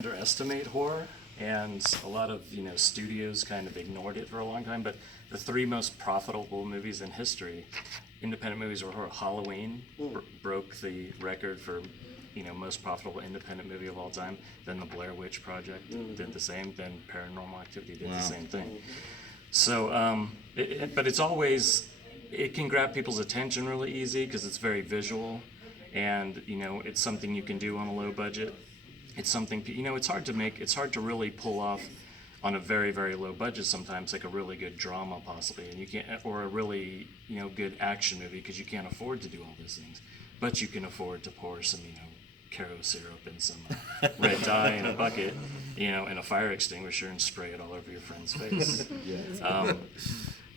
underestimate horror, and a lot of studios kind of ignored it for a long time. But the three most profitable movies in history, independent movies, were horror. Halloween broke the record for most profitable independent movie of all time. Then the Blair Witch Project did the same. Then Paranormal Activity did the same thing. So, but it's always, it can grab people's attention really easy because it's very visual, and it's something you can do on a low budget. It's something it's hard to make. It's hard to really pull off on a very, very low budget sometimes, like a really good drama possibly, and you can't, or a really good action movie, because you can't afford to do all those things. But you can afford to pour some Caro syrup and some red dye in a bucket, and a fire extinguisher, and spray it all over your friend's face.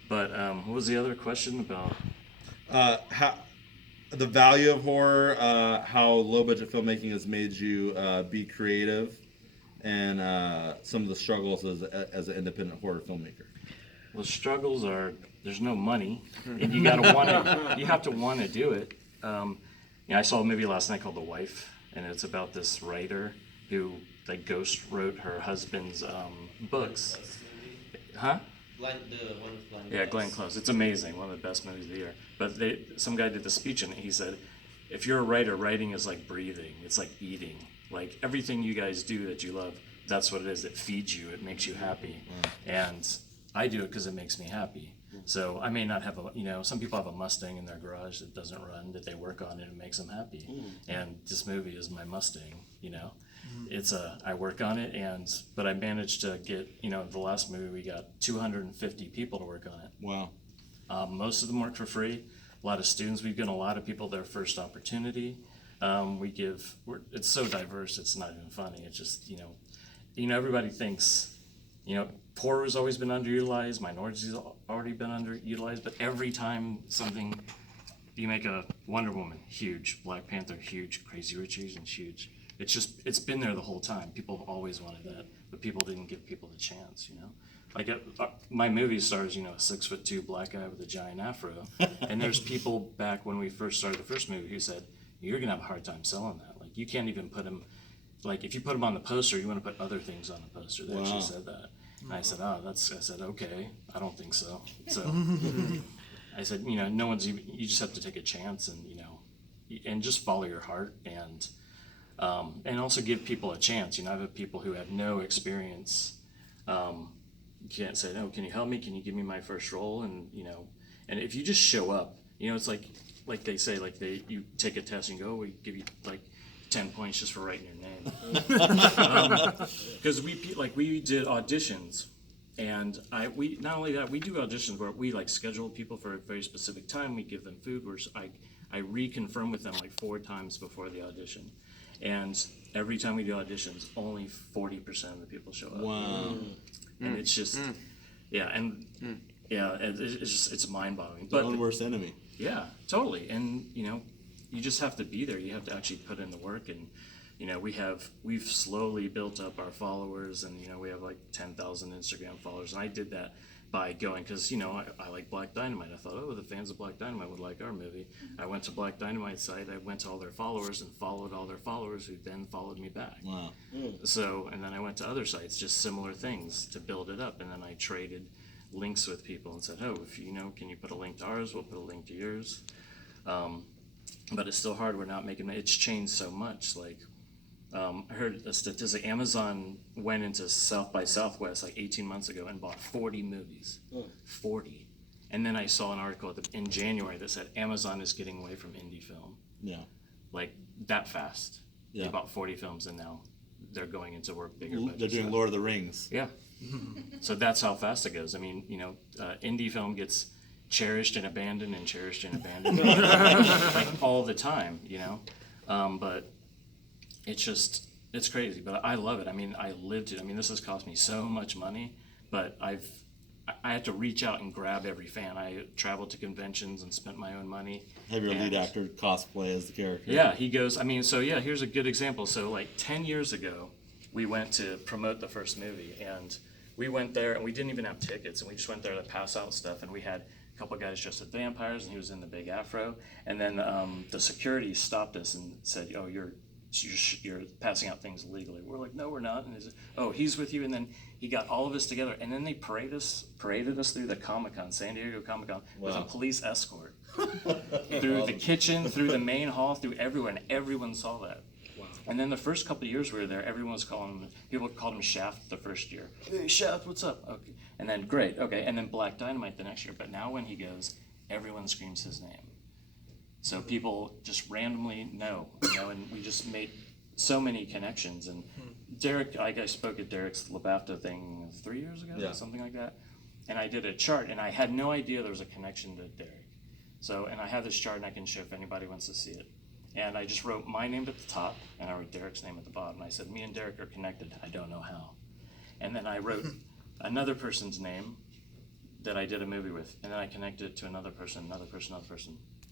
But what was the other question about? How the value of horror, how low budget filmmaking has made you be creative, and some of the struggles as an independent horror filmmaker. Well, struggles are, there's no money, and you have to want to do it. I saw a movie last night called The Wife, and it's about this writer who ghost wrote her husband's books. Huh? Glenn Close. It's amazing, one of the best movies of the year. But some guy did the speech in it. He said, if you're a writer, writing is like breathing. It's like eating. Like everything you guys do that you love, that's what it is. It feeds you. It makes you happy. And I do it because it makes me happy. So I may not have some people have a Mustang in their garage that doesn't run, that they work on it and it makes them happy. And this movie is my Mustang, It's I work on it, but I managed to get, the last movie we got 250 people to work on it. Wow. Most of them work for free. A lot of students, we've given a lot of people their first opportunity. It's so diverse, it's not even funny. It's just, everybody thinks, horror has always been underutilized, minorities have already been underutilized, but every time you make a Wonder Woman, huge, Black Panther, huge, Crazy Rich Asians, huge. It's been there the whole time. People have always wanted that, but people didn't give people the chance, my movie stars, a 6'2" black guy with a giant afro, and there's people back when we first started the first movie who said, you're gonna have a hard time selling that. You can't even put him, if you put him on the poster, you want to put other things on the poster. They actually said that. And I said, I said, okay, I don't think so. So I said, no one's even, you just have to take a chance and just follow your heart, and also give people a chance. I've had people who have no experience. You can't say, no, can you help me? Can you give me my first role? And, and if you just show up, it's like they say, you take a test and go, we give you 10 points just for writing your name. Because we did auditions, and we not only that, we do auditions where we schedule people for a very specific time. We give them food. I reconfirm with them 4 times before the audition, and every time we do auditions, only 40% of the people show up. Wow. And it's just, it's mind-boggling. But own worst enemy. Yeah, totally. And you just have to be there. You have to actually put in the work, and we've slowly built up our followers, and we have 10,000 Instagram followers. And I did that by going, because I like Black Dynamite. I thought, the fans of Black Dynamite would like our movie. I went to Black Dynamite's site. I went to all their followers and followed all their followers, who then followed me back. Wow. So, and then I went to other sites, just similar things to build it up, and then I traded links with people and said, if can you put a link to ours? We'll put a link to yours. But it's still hard. We're not making it. It's changed so much. I heard a statistic. Amazon went into South by Southwest 18 months ago and bought 40 movies. 40. And then I saw an article in January that said Amazon is getting away from indie film. Yeah. That fast. Yeah. They bought 40 films, and now they're going into bigger budget They're doing stuff. Lord of the Rings. Yeah. So that's how fast it goes. I mean, indie film gets cherished and abandoned and cherished and abandoned all the time, but it's crazy. But I love it. I mean, I lived it. I mean, this has cost me so much money, but I had to reach out and grab every fan. I traveled to conventions and spent my own money. Have your lead actor cosplay as the character. Yeah, he goes, here's a good example. So 10 years ago, we went to promote the first movie, and we went there, and we didn't even have tickets, and we just went there to pass out stuff, and we had a couple guys dressed as vampires, and he was in the big afro, and then the security stopped us and said, so you're passing out things illegally. We're like, no, we're not. And he's, oh, he's with you. And then he got all of us together, and then they paraded us through the Comic-Con, San Diego Comic-Con, with a Wow. police escort. Through the kitchen, through the main hall, through everyone. Everyone saw that. Wow. And then the first couple of years we were there, everyone was calling him, people called him Shaft the first year. Hey, Shaft, what's up? Okay. And then, great, okay. And then Black Dynamite the next year. But now when he goes, everyone screams his name. So people just randomly know, and we just made so many connections. And Derek, I spoke at Derek's LBAFA thing 3 years ago, Yeah. something like that. And I did a chart, and I had no idea there was a connection to Derek. So, and I have this chart, and I can show if anybody wants to see it. And I just wrote my name at the top, and I wrote Derek's name at the bottom. I said, me and Derek are connected. I don't know how. And then I wrote another person's name that I did a movie with, and then I connected it to another person, another person, another person.